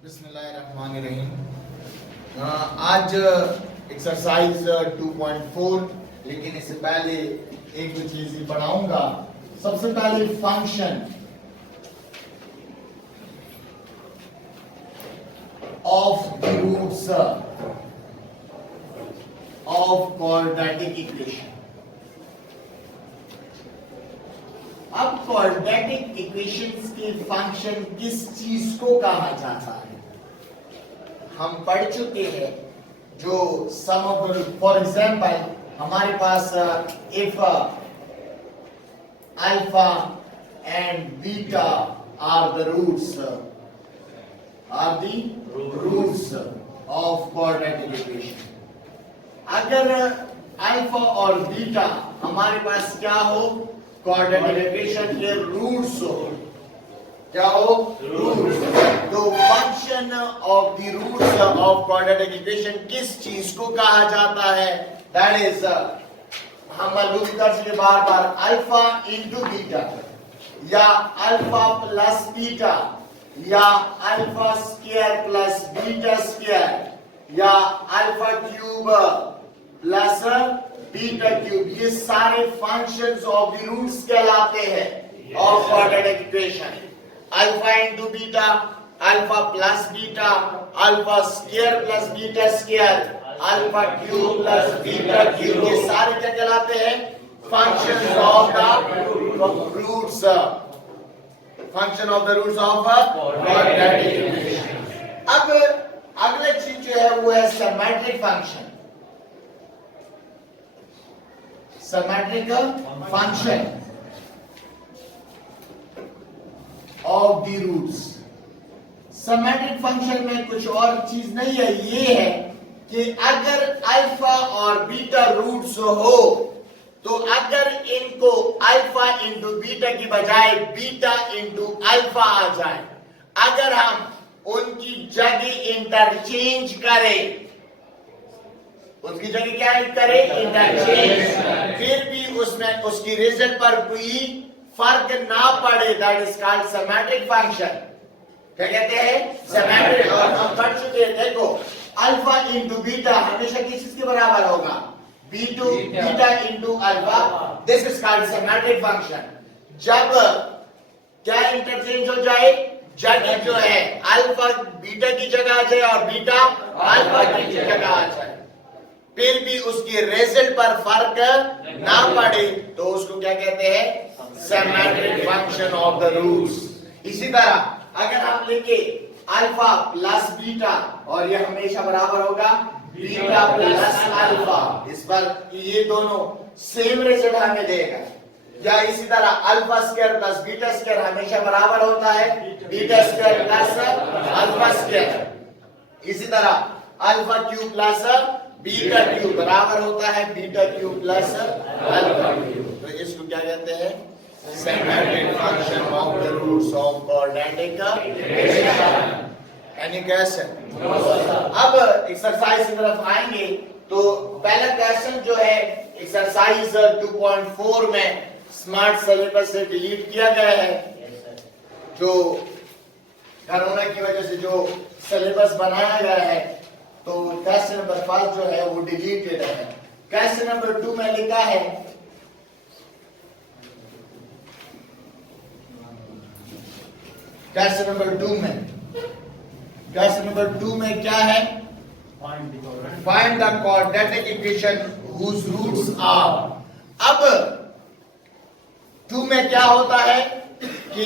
बिस्मिल्लाहिर्रहमानिर्रहीम। आज एक्सरसाइज 2.4, लेकिन इससे पहले एक दो चीज ही पढ़ाऊंगा। सबसे पहले function of the roots of quadratic equation. अब क्वाड्रेटिक इक्वेशंस के फंक्शन किस चीज को कहा जाता है हम पढ़ चुके हैं। जो सम ऑफ फॉर एग्जांपल हमारे पास if alpha and beta are the roots of quadratic equation. अगर अल्फा और बीटा हमारे पास क्या हो, क्वाड्रेटिक इक्वेशन के रूट्स हो, क्या हो, रूट्स। तो function of the roots of quadratic equation किस चीज को कहा जाता है, दैट इज हम मालूम कर सके बार बार अल्फा इंटू बीटा, या अल्फा प्लस बीटा, या alpha square plus beta square, या alpha cube plus beta cube. ये सारे फंक्शंस ऑफ द रूट्स कहलाते हैं of quadratic equation. Alpha into beta, alpha plus beta, alpha square plus beta square, alpha cube plus beta cube, ये सारे क्या कहलाते हैं, functions of the roots, function of the roots of quadratic equation. अब अगला चीज जो है वो है symmetric function. Symmetrical function of the roots. Symmetric function में कुछ और चीज नहीं है, ये है कि अगर अल्फा और बीटा रूट्स हो तो अगर इनको अल्फा इंटू बीटा की बजाय बीटा इंटू अल्फा आ जाए, अगर हम उनकी जगह इंटरचेंज करें, उसकी जगह क्या करें, इंटरचेंज, फिर भी उसमें उसकी रिजल्ट पर कोई फर्क ना पड़े, that is called symmetric function. क्या कहते हैं, सिमेट्रिक। और हम पढ़ चुके हैं, देखो अल्फा इंटू बीटा हमेशा किस चीज के बराबर होगा, beta into alpha, this is called symmetric function. जब क्या इंटरचेंज हो जाए, जगह जो है अल्फा बीटा की जगह आ जाए और बीटा अल्फा की जगह आ जाए, फिर भी उसकी रिजल्ट पर फर्क ना पड़े, तो उसको क्या कहते हैं, symmetric function of the roots. इसी तरह अगर हम लिखे अल्फा प्लस बीटा, और ये हमेशा बराबर होगा बीटा प्लस अल्फा, इस पर ये दोनों सेम रिजल्ट हमें देगा। या इसी तरह alpha square plus beta square हमेशा बराबर होता है beta square plus alpha square. इसी तरह alpha cube plus beta cube बराबर होता है beta cube plus alpha cube. तो इसको क्या कहते हैं, symmetric function of the roots of quadratic equation. Any question? अब एक्सरसाइज की तरफ आएंगे तो पहला क्वेश्चन जो है एक्सरसाइज 2.4 में स्मार्ट सिलेबस से डिलीट किया गया है। जो कोरोना की वजह से जो सिलेबस बनाया गया है, तो क्वेश्चन नंबर 1 जो है वो डिलीटेड है। क्वेश्चन नंबर 2 में लिखा है, क्वेश्चन नंबर 2 में क्या है, find the quadratic equation whose roots are. अब 2 में क्या होता है कि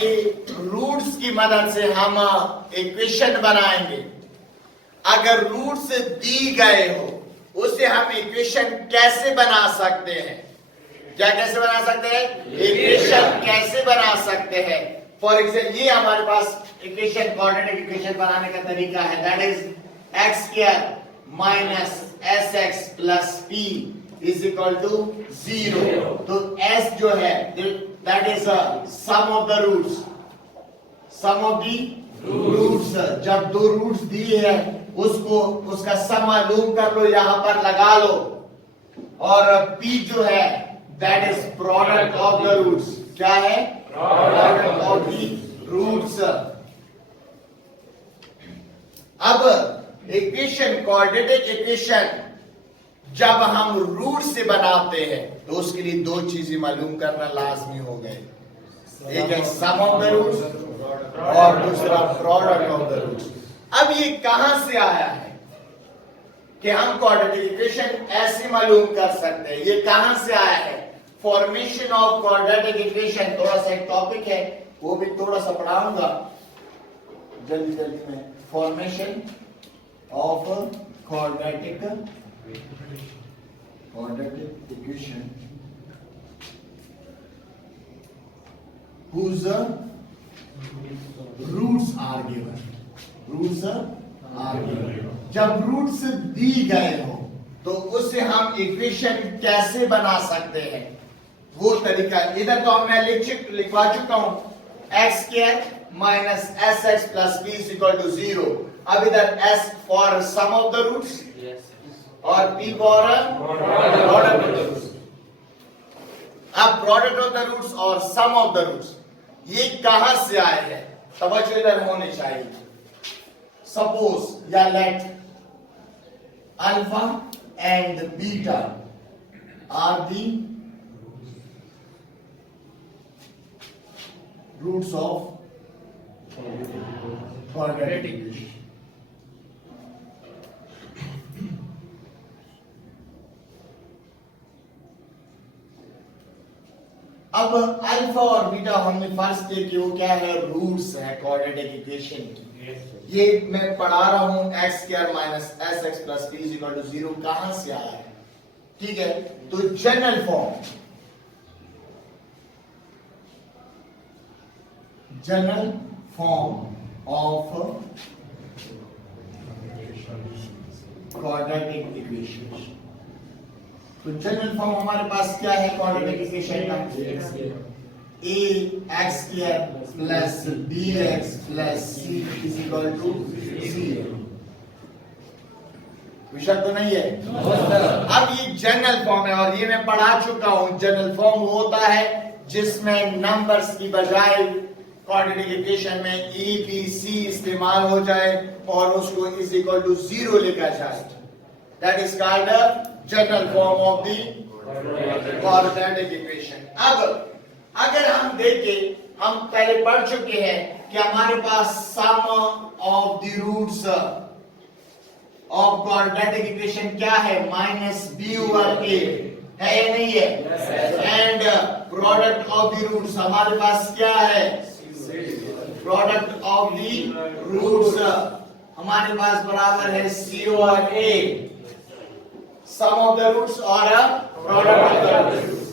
रूट्स की मदद से हम इक्वेशन बनाएंगे। अगर रूट्स दी गए हो उससे हम इक्वेशन कैसे बना सकते हैं, क्या कैसे बना सकते हैं, इक्वेशन कैसे बना सकते हैं। फॉर एग्जाम्पल ये हमारे पास इक्वेशन, क्वाड्रेटिक इक्वेशन बनाने का तरीका है, that is x square minus s x plus p is equal to 0। तो एस जो है that is sum of the roots, sum of the roots. जब दो रूट्स दिए हैं उसको उसका सम मालूम कर लो, यहां पर लगा लो, और p जो है that is product of the roots. क्या है, प्रोडक्ट ऑफ द रूट्स। अब इक्वेशन, क्वाड्रेटिक इक्वेशन जब हम रूट से बनाते हैं तो उसके लिए दो चीजें मालूम करना लाजमी हो गए। एक है सम ऑफ द रूट्स और दूसरा प्रोडक्ट ऑफ द रूट्स। अब ये कहां से आया है कि हम क्वाड्रेटिक इक्वेशन ऐसे मालूम कर सकते हैं? ये कहां से आया है? फॉर्मेशन ऑफ क्वाड्रेटिक इक्वेशन थोड़ा सा एक टॉपिक है, वो भी थोड़ा सा पढ़ाऊंगा जल्दी जल्दी में। Formation of quadratic equation whose roots are given. Roots are given. जब रूट्स दी गए हो तो उससे हम इक्वेशन कैसे बना सकते हैं, वो तरीका इधर तो मैं लिखवा चुका हूं, x square minus s x plus b is equal to 0। अब इधर s for sum of the roots और p for product of the roots. अब प्रोडक्ट ऑफ द रूट्स और सम ऑफ द रूट्स ये कहां से आए हैं, तवज्जो इधर होनी चाहिए। सपोज या let alpha and beta are the roots of quadratic equation. अब अल्फा और बीटा हमने फर्ज किया कि वो क्या है, रूट्स है क्वाड्रेटिक इक्वेशन की। ये मैं पढ़ा रहा हूं x square minus s x plus b is equal to 0 कहां से आया है? ठीक है, तो general form of quadratic equation. तो जनरल फॉर्म हमारे पास क्या है क्वाड्रेटिक इक्वेशन का? a x square plus bx plus c is equal to 0। विषय तो नहीं है? अब ये जनरल फॉर्म है और ये मैं पढ़ा चुका हूं। जनरल फॉर्म वो होता है जिसमें नंबर्स की बजाय क्वाड्रेटिक इक्वेशन में a b c इस्तेमाल हो जाए और उसको इज इक्वल टू 0 लिखा जाए। That is called general form of the quadratic equation. अब अगर हम देखें, हम पहले पढ़ चुके हैं कि हमारे पास sum of the roots of quadratic equation क्या है, माइनस बी ओवर ए है या नहीं है? And product of the roots हमारे पास क्या है? प्रोडक्ट ऑफ द रूट्स हमारे पास बराबर है c over a. Sum of the roots और प्रोडक्ट ऑफ द रूट्स।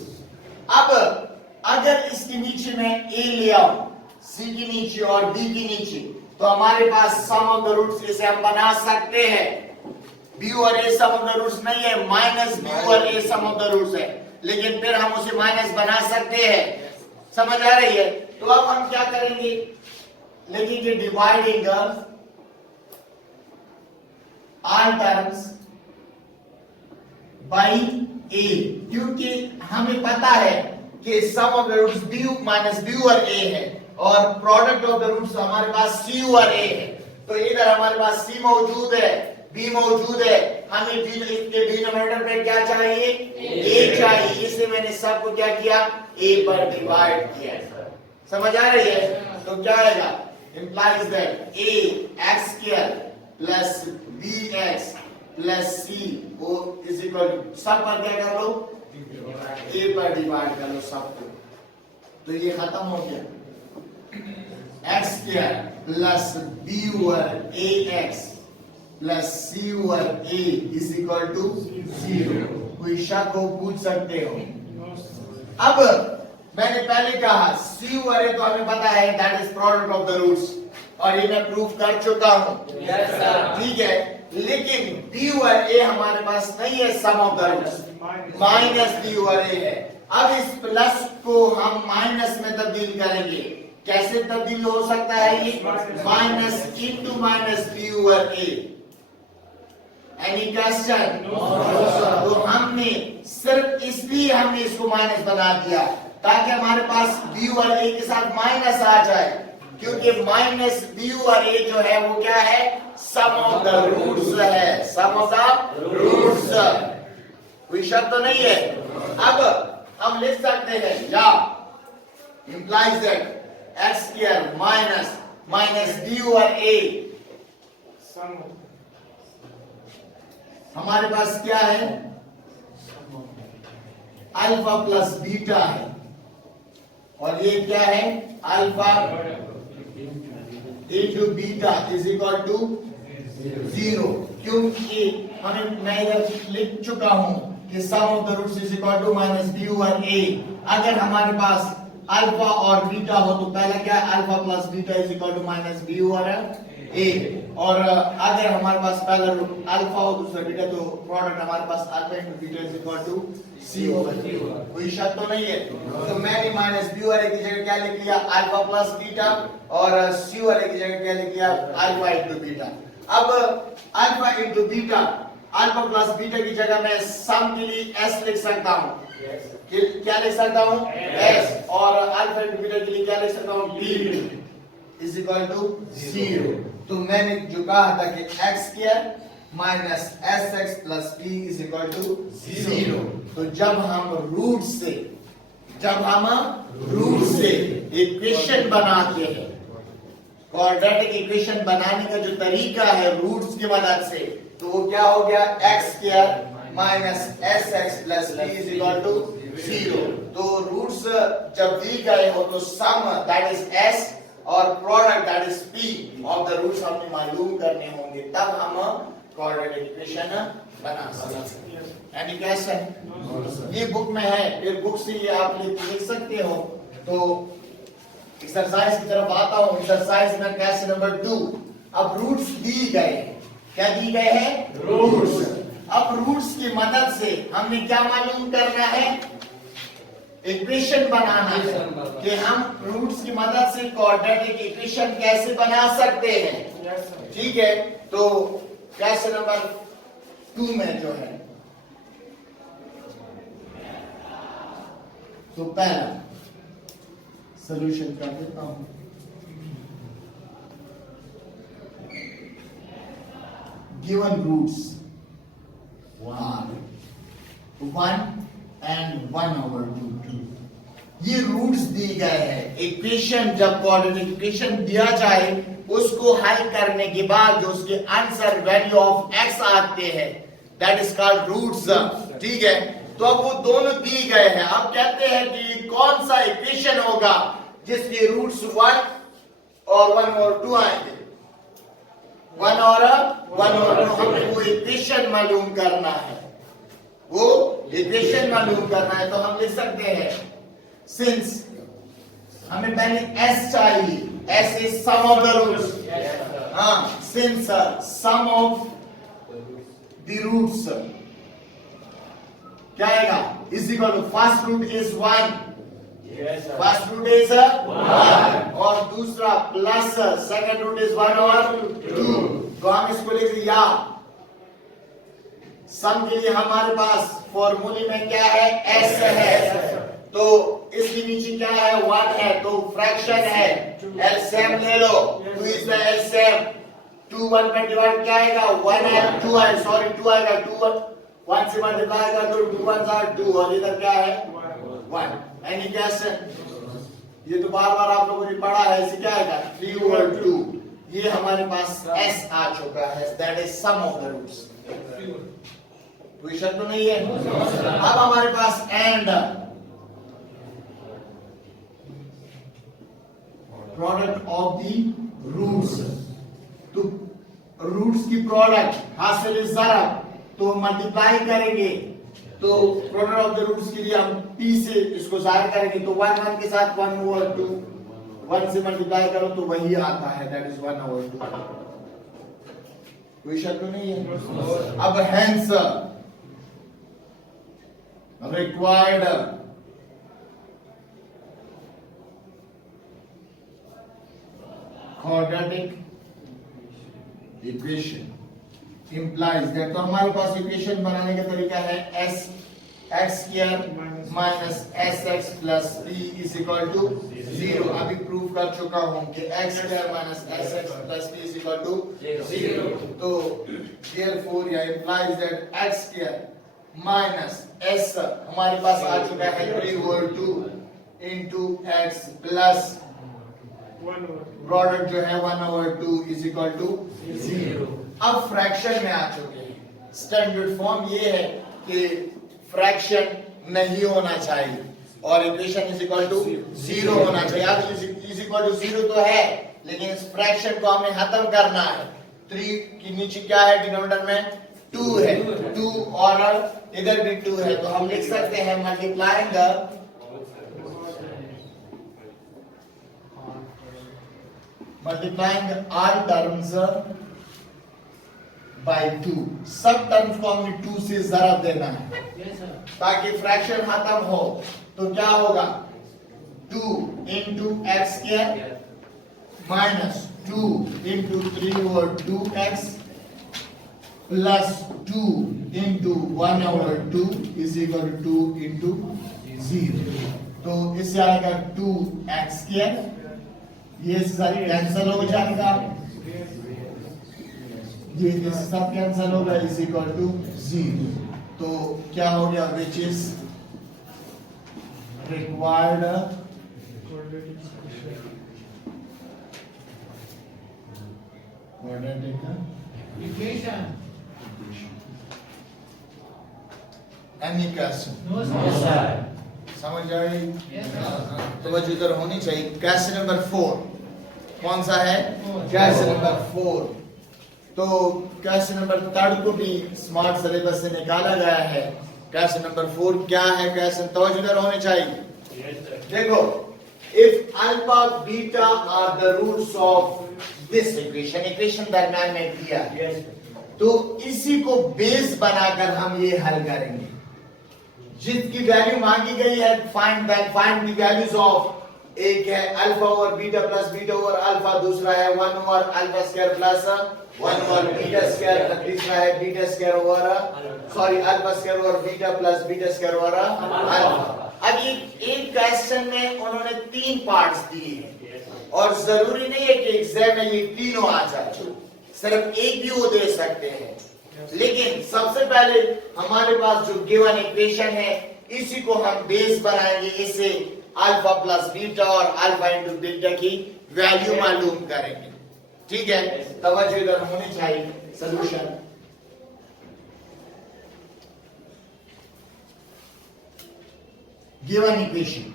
अब अगर इसके नीचे में a ले आओ, c के नीचे और b के नीचे, तो हमारे पास सम ऑफ द रूट्स इसे हम बना सकते हैं। b और a sum of the roots नहीं है, माइनस b और a sum of the roots है, लेकिन फिर हम उसे माइनस बना सकते हैं। समझ आ रही है? तो अब हम क्या करेंगे, लिखेंगे dividing all terms by a, क्योंकि हमें पता है कि sum of the roots b minus b over a है और प्रोडक्ट ऑफ द रूट्स हमारे पास c ओवर a है। तो इधर हमारे पास c मौजूद है, b मौजूद है, हमें इसके डिनोमिनेटर पे क्या चाहिए? a चाहिए। इसे मैंने सबको क्या किया? a पर डिवाइड किया। समझ आ रही है? तो क्या आएगा? Implies that a x square plus bx plus c को इज इक्वल टू सब पर क्या कर लो? a पर डिवाइड कर लो सबको, तो ये खत्म हो गया। x square plus b over ax plus c over a is equal to 0। कोई शक हो पूछ सकते हो। अब मैंने पहले कहा c ओवर a तो हमें पता है that is product of the roots और ये मैं प्रूफ कर चुका हूं। ठीक है, लेकिन b ओवर a हमारे पास नहीं है sum of the roots, minus b over a है। अब इस प्लस को हम माइनस में तब्दील करेंगे। कैसे तब्दील हो सकता है ये? Minus into minus b over a। Any question? तो हमने सिर्फ इसलिए हमने इसको माइनस बना दिया ताकि हमारे पास b ओवर a के साथ माइनस आ जाए। क्योंकि माइनस बी और ए जो है वो क्या है, सम ऑफ द रूट्स है, सम ऑफ द रूट्स। कोई शक तो नहीं है। अब हम लिख सकते हैं या implies that x square minus b over a, हमारे पास क्या है, अल्फा प्लस बीटा है, और ये क्या है, alpha into beta is equal to 0, क्योंकि मैं इधर लिख चुका हूं कि sum of the roots is equal to minus b over a. अगर हमारे पास अल्फा और बीटा हो तो पहला क्या है, alpha plus beta is equal to minus b over a, और अगर हमारे पास पहला रूट अल्फा हो दूसरा बीटा तो प्रोडक्ट हमारे पास alpha into beta is equal to c over. कोई शक तो नहीं है। तो मैंने माइनस बी ओवर ए की जगह क्या लिख लिया, अल्फा प्लस बीटा, और सी ओवर ए की जगह क्या लिख लिया, अल्फा इंटू बीटा। अब alpha into beta, alpha plus beta की जगह मैं सम के लिए एस लिख सकता हूं, क्या लिख सकता हूं, एस, और अल्फा इंटू बीटा के लिए क्या लिख सकता हूं, बी इज इक्वल टू 0। तो मैंने जो कहा था कि x square minus s x plus p is equal to 0। तो जब हम रूट से इक्वेशन बनाते हैं, क्वाड्रेटिक इक्वेशन बनाने का जो तरीका है रूट्स की मदद से, तो वो क्या हो गया, x square minus s x plus p is equal to 0। तो रूट्स जब दी गए हो तो सम दैट इज एस और product that is p of the roots हमें मालूम करने होंगे, तब हम क्वाड्रेटिक इक्वेशन बना सकते हैं। Any question? ये बुक में है, फिर बुक से ये आप लिख सकते हो। तो एक्सरसाइज की तरफ आता हूं। एक्सरसाइज में क्वेश्चन नंबर 2। अब रूट्स दी गए, क्या दी गए हैं, रूट्स। अब रूट्स की मदद से हमने क्या मालूम करना है, इक्वेशन बनाना है कि हम रूट्स की मदद से क्वाड्रेटिक इक्वेशन कैसे बना सकते हैं। ठीक है, तो क्वेश्चन नंबर 2 में जो है, तो पहला सॉल्यूशन कर देता हूं। Given roots 1 and 1/2। ये रूट्स दी गए हैं। इक्वेशन जब क्वाड्रेटिक इक्वेशन दिया जाए उसको हल करने के बाद जो उसके आंसर वैल्यू ऑफ एक्स आते हैं दैट इज कॉल्ड रूट्स। ठीक है, तो अब वो दोनों दी गए हैं। अब कहते हैं कि कौन सा इक्वेशन होगा जिसके रूट्स 1 और 1/2 आएंगे। 1 और 1/2 हमें वो इक्वेशन मालूम करना है, वो इक्वेशन मालूम करना है। तो हम लिख सकते हैं, सिंस हमें पहले s चाहिए, s is sum of the roots. Since sum of the roots क्या आएगा, is equal to first root is 1, first root is 1, और दूसरा प्लस सेकंड रूट इज 1 और 2। तो हम इसको लिख दिया। सम के लिए हमारे पास फॉर्मूले में क्या है, s है, तो इसके नीचे क्या है, 1 है, तो फ्रैक्शन है, एलसीएम ले लो। 2 इज द एलसीएम, 2 1 पे डिवाइड क्या आएगा, 1 है, 2 है, सॉरी 2 आएगा, 2 1 से मल्टीप्लाई कर दो, 2 1 are 2, और इधर क्या है, 1। Any question? ये तो बार बार आप लोगों ने पढ़ा है। इसे क्या आएगा, 3/2। ये हमारे पास s आ चुका है, that is sum of the roots. कोई शक तो नहीं है। अब हमारे पास and product of the roots. तो रूट्स की प्रोडक्ट हासिल इज ज़रब, तो मल्टीप्लाई करेंगे, तो प्रोडक्ट ऑफ द रूट्स के लिए हम p से इसको ज़ाहिर करेंगे। तो 1 1 के साथ 1/2, 1 से मल्टीप्लाई करो तो वही आता है, दैट इज 1/2। कोई शक तो नहीं है। अब hence required quadratic equation implies that, तो हमारे पास इक्वेशन बनाने का तरीका है x square minus sx plus p is equal to zero. अभी प्रूव कर चुका हूं कि x square minus sx plus b is equal to zero. तो देयरफॉर या implies that x square minus s हमारे पास आ चुका है 3/2 into x प्लस प्रोडक्ट जो है 1/2 इज इक्वल टू जीरो। अब फ्रैक्शन में आ चुके हैं। स्टैंडर्ड फॉर्म ये है कि फ्रैक्शन नहीं होना चाहिए और equation is equal to zero होना चाहिए। अब इज इक्वल टू जीरो तो है, लेकिन इस फ्रैक्शन को हमें खत्म करना है। 3 के नीचे क्या है डिनोमिनेटर में 2 है, 2 और इधर भी 2 है, तो हम लिख सकते हैं multiplying the all terms by 2। सब टर्म्स को हमें 2 से ज़रब देना है ताकि फ्रैक्शन खत्म हो। तो क्या होगा 2 into x square minus 2 into 3/2x plus 2 into 1/2 is equal to 2 into 0। तो इससे आएगा 2x स्क्वायर, ये सब कैंसिल हो जाएगा, ये सब कैंसिल होगा इज इक्वल टू 0। तो क्या हो गया which is required equation. Any question? No sir. समझ आ रही? Yes sir. तो वजह इधर होनी चाहिए। क्वेश्चन नंबर 4 कौन सा है? Four। Question number 4। तो क्वेश्चन नंबर 3 को भी स्मार्ट सिलेबस से निकाला गया है। क्वेश्चन नंबर 4 क्या है? क्वेश्चन तवज्जो इधर होने चाहिए। देखो, if alpha beta are the roots of this equation, equation दरम्यान में दिया है, तो इसी को बेस बनाकर हम ये हल करेंगे। जिसकी वैल्यू मांगी गई है फाइंड द वैल्यूज ऑफ, एक है alpha over beta plus beta over alpha, दूसरा है 1 over alpha square plus 1 over beta square, तीसरा है beta square over alpha square over beta plus beta square over alpha. अब ये एक क्वेश्चन में उन्होंने 3 पार्ट्स दिए हैं और जरूरी नहीं है कि एग्जाम में ये तीनों आ जाए, सिर्फ एक भी वो दे सकते हैं। लेकिन सबसे पहले हमारे पास जो गिवन इक्वेशन है इसी को हम बेस बनाएंगे, इसे अल्फा प्लस बीटा और अल्फा इंटू बीटा की वैल्यू मालूम करेंगे। ठीक है, तवज्जो इधर होनी चाहिए। Solution given equation,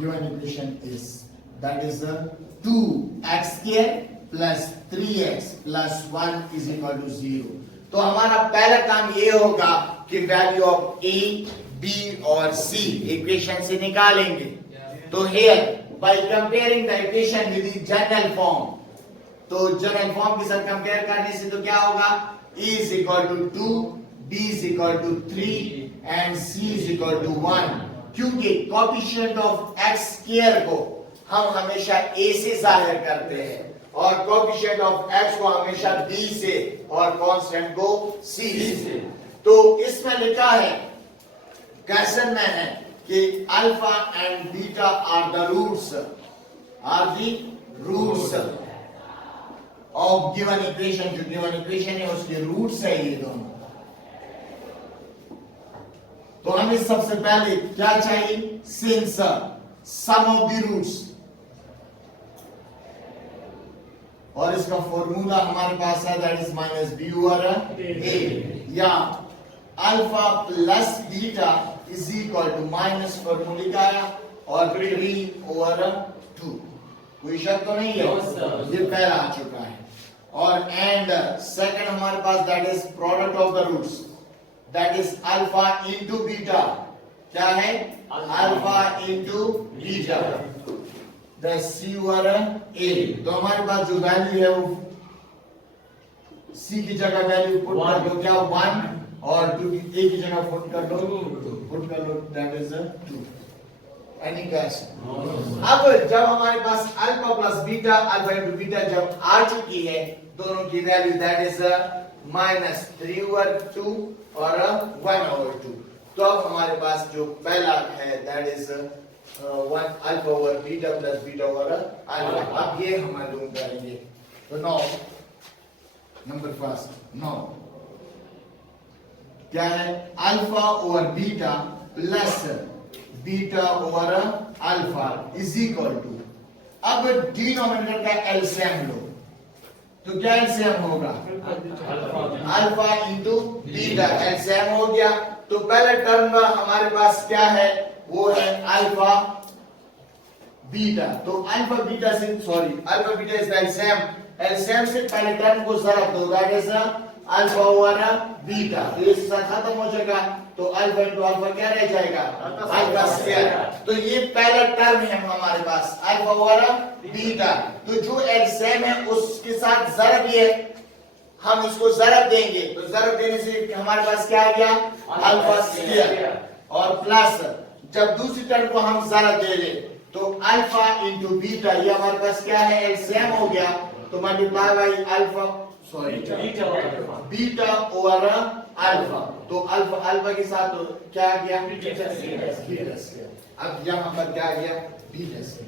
given equation is that is 2x square plus 3x plus 1 is equal to 0। तो हमारा पहला काम ये होगा कि वैल्यू ऑफ a, b और c इक्वेशन से निकालेंगे। तो here by comparing the equation with the general form, तो जनरल फॉर्म के साथ कंपेयर करने से तो क्या होगा, a is equal to 2, b is equal to 3 and c is equal to 1। क्योंकि कोएफिशिएंट ऑफ x स्क्वायर को हम हमेशा a से जाहिर करते हैं और कोएफिशिएंट ऑफ x को हमेशा b से और कांस्टेंट को c से। तो इसमें लिखा है, क्वेश्चन में है कि alpha and beta are the roots of given equation. जो गिवन इक्वेशन है उसके रूट्स है ये दोनों। तो हमें सबसे पहले क्या चाहिए, since sum of the roots, और इसका फॉर्मूला हमारे पास है that is minus b over a, या alpha plus beta is equal to minus फॉर्मूले का और 3 ओवर 2। कोई शक तो नहीं है? ये पहला आ चुका है। और एंड सेकंड हमारे पास that is product of the roots, that is alpha into beta. क्या है? Alpha into beta the c over a। तो हमारे पास जो वैल्यू है वो c की जगह वैल्यू पुट कर दो, क्या 1 और 2 की a की जगह पुट कर लो दैट इज 2। Any question? अब जब हमारे पास alpha plus beta, alpha into beta जब आ चुकी है, दोनों की value that is minus 3 over 2 और 1 ओवर 2। तो अब हमारे पास जो पहला है that is 1 alpha over beta plus beta over alpha. अब ये हम मालूम करेंगे। तो नाउ नंबर फर्स्ट, नाउ क्या है, alpha over beta plus beta over alpha is equal to, अब डिनोमिनेटर का एलसीएम लो, तो क्या एलसीएम होगा, अल्फा इंटू बीटा, एलसीएम हो गया। तो पहले टर्म में हमारे पास क्या है, वो है अल्फा बीटा। तो अल्फा बीटा से alpha beta is LCM, LCM से पहले टर्म को ज़रब दो, that is alpha over beta, तो इसके साथ खत्म हो जाएगा। तो अल्फा इंटू अल्फा क्या रह जाएगा, अल्फा स्क्वायर। तो ये पहला टर्म है हमारे पास अल्फा ओवर बीटा। तो जो एलसीएम है उसके साथ ज़रब ये हम इसको ज़रब देंगे, तो ज़रब देने से हमारे पास क्या आ गया, अल्फा स्क्वायर, और प्लस जब दूसरी टर्म को हम ज़रब दे दें तो अल्फा इंटू बीटा, ये हमारे पास क्या है, एलसीएम हो गया। तो multiply by alpha beta over alpha, तो अल्फा अल्फा के साथ तो क्या आ गया, बीटा स्क्वायर। अब यहां पर क्या आ गया, बीटा स्क्वायर।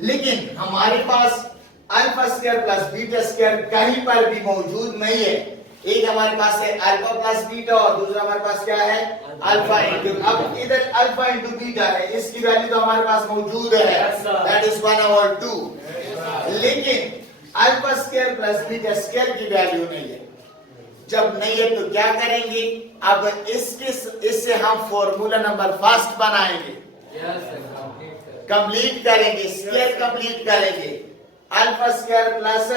लेकिन हमारे पास alpha square plus beta square कहीं पर भी मौजूद नहीं है। एक हमारे पास है अल्फा प्लस बीटा और दूसरा हमारे पास क्या है, अल्फा इंटू, अब इधर अल्फा इंटू बीटा है, इसकी वैल्यू तो हमारे पास मौजूद है, दैट इज 1/2। लेकिन alpha square plus beta square की वैल्यू नहीं है। जब नहीं है तो क्या करेंगे, अब इससे हम फॉर्मूला नंबर फर्स्ट बनाएंगे, कंप्लीट करेंगे, स्क्वायर कंप्लीट करेंगे। Alpha square plus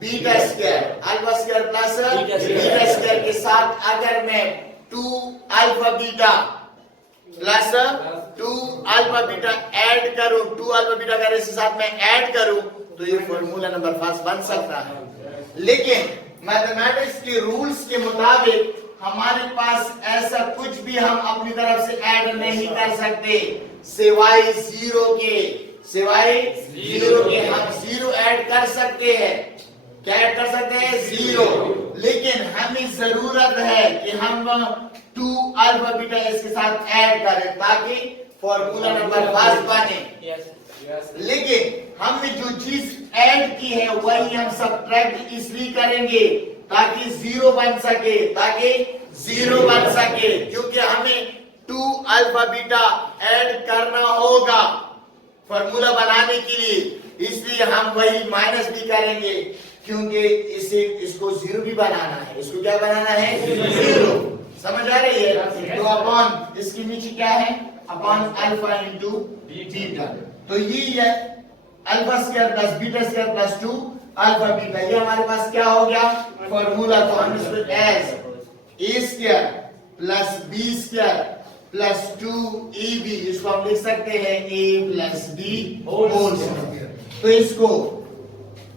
beta square, alpha square plus beta square के साथ अगर मैं 2 alpha beta plus 2 alpha beta add करूं, 2 अल्फा बीटा अगर इसके साथ मैं ऐड करूं तो ये फॉर्मूला नंबर 5 बन सकता है। लेकिन मैथमेटिक्स के रूल्स के मुताबिक हमारे पास ऐसा कुछ भी हम अपनी तरफ से ऐड नहीं कर सकते, सिवाय जीरो के, हम जीरो ऐड कर सकते हैं। क्या ऐड कर सकते हैं, जीरो। लेकिन हमें जरूरत है कि हम 2 अल्फा बीटा इसके साथ ऐड करें ताकि फॉर्मूला नंबर 5 बने। लेकिन हमने जो चीज ऐड की है वही हम सब्ट्रैक्ट इसलिए करेंगे ताकि जीरो बन सके, क्योंकि हमें 2 अल्फा बीटा ऐड करना होगा फॉर्मूला बनाने के लिए, इसलिए हम वही माइनस भी करेंगे, क्योंकि इसको जीरो भी बनाना है। इसको क्या बनाना है, जीरो। समझ आ रही है। तो अपॉन इसके नीचे क्या है, अपॉन अल्फा इंटू बीटा। तो ये है alpha square plus beta square plus 2 alpha beta, ये हमारे पास क्या हो गया फॉर्मूला। तो हम इसको as a square plus b square plus 2ab, इसको हम लिख सकते हैं a plus b whole square. तो इसको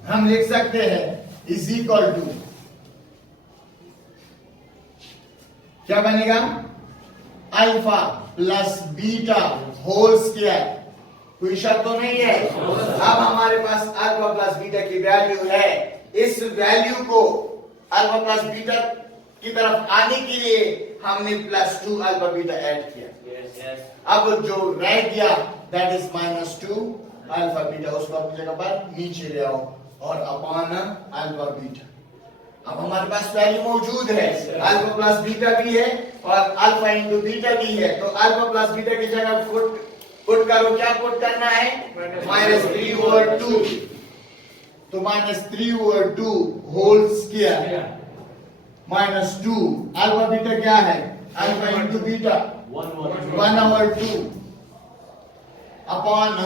हम लिख सकते हैं इज इक्वल टू, क्या बनेगा, alpha plus beta whole square. कोई शक तो नहीं है। अब हमारे पास अल्फा प्लस बीटा की वैल्यू है, इस वैल्यू को अल्फा प्लस बीटा की तरफ आने के लिए हमने प्लस 2 अल्फा बीटा ऐड किया। अब जो रह गया दैट इज -2 अल्फा बीटा, उसको अपनी जगह पर नीचे ले आओ और अपॉन अल्फा बीटा। अब हमारे पास वैल्यू मौजूद है, अल्फा प्लस बीटा भी है और अल्फा इंटू बीटा भी है। तो अल्फा प्लस बीटा की जगह पुट करो, क्या पुट करना है, -3/2। तो -3/2 होल स्क्वायर -2 अल्फा बीटा क्या है, alpha into beta 1/2 upon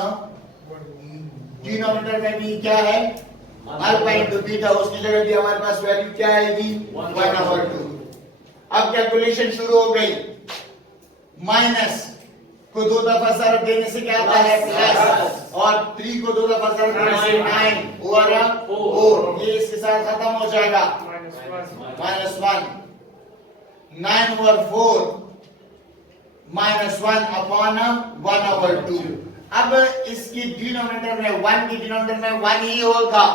denominator में भी क्या है, अल्फा इंटू बीटा, उसकी जगह भी हमारे पास वैल्यू क्या आएगी 1/2। अब कैलकुलेशन शुरू हो गई। माइनस को 2 दफा ज़रब देने से क्या आता है, प्लस, और 3 को 2 दफा ज़रब देने से 9 ओवर 4, ये इसके साथ खत्म हो जाएगा, -1 9 ओवर 4 -1 अपॉन 1/2। अब इसकी डिनोमिनेटर में 1 की डिनोमिनेटर में 1 ही होगा।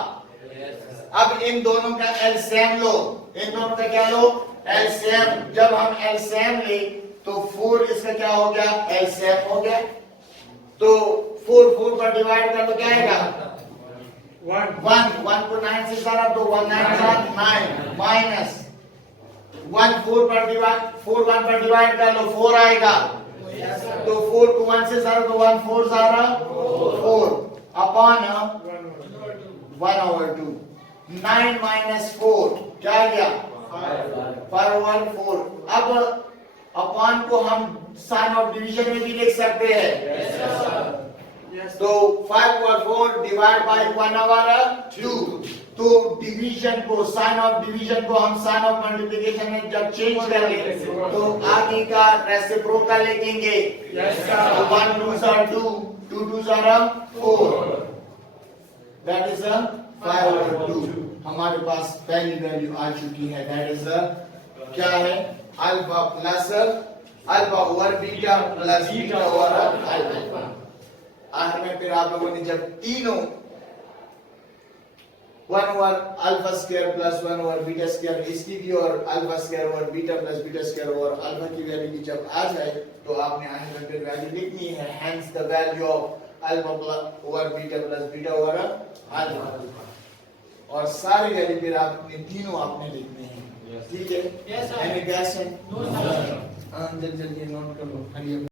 अब इन दोनों का एलसीएम लो, इन दोनों का क्या लो, एलसीएम। जब हम एलसीएम ले तो 4 इसका क्या हो गया, एलसीएम हो गया। तो 4 पर डिवाइड कर तो क्या आएगा, 1 को 9 से सारा तो 1 9 9 माइनस 1 4 पर डिवाइड कर लो 4 आएगा। तो 4 को 1 से सारा तो 1 4 सारा 4 अपॉन 1/2 9 माइनस 4 क्या आ गया 5/4। अब अपॉन को हम साइन ऑफ डिवीजन में भी लिख सकते हैं। तो 5/4 डिवाइड बाय 1/2। तो डिवीजन को साइन ऑफ डिवीजन को हम साइन ऑफ मल्टीप्लिकेशन में जब चेंज करेंगे तो आगे का रेसिप्रोकल लिखेंगे। तो 1 2s are 2, 2 2s are 4, that is a 5/2। हमारे पास पहली वैल्यू आ चुकी है, दैट इज क्या है, alpha plus alpha over beta plus beta over alpha. आखिर में फिर आप लोगों ने जब तीनों 1 over alpha square plus 1 over beta square इसकी भी और alpha square over beta plus beta square over alpha की वैल्यू की जब आ जाए तो आपने आखिर में फिर वैल्यू लिखनी है, hence the value of alpha over beta plus beta over alpha. और सारी वैल्यू फिर आपने तीनों आपने लिखने हैं। ठीक है, एनी क्वेश्चन? जल्दी नोट कर लो।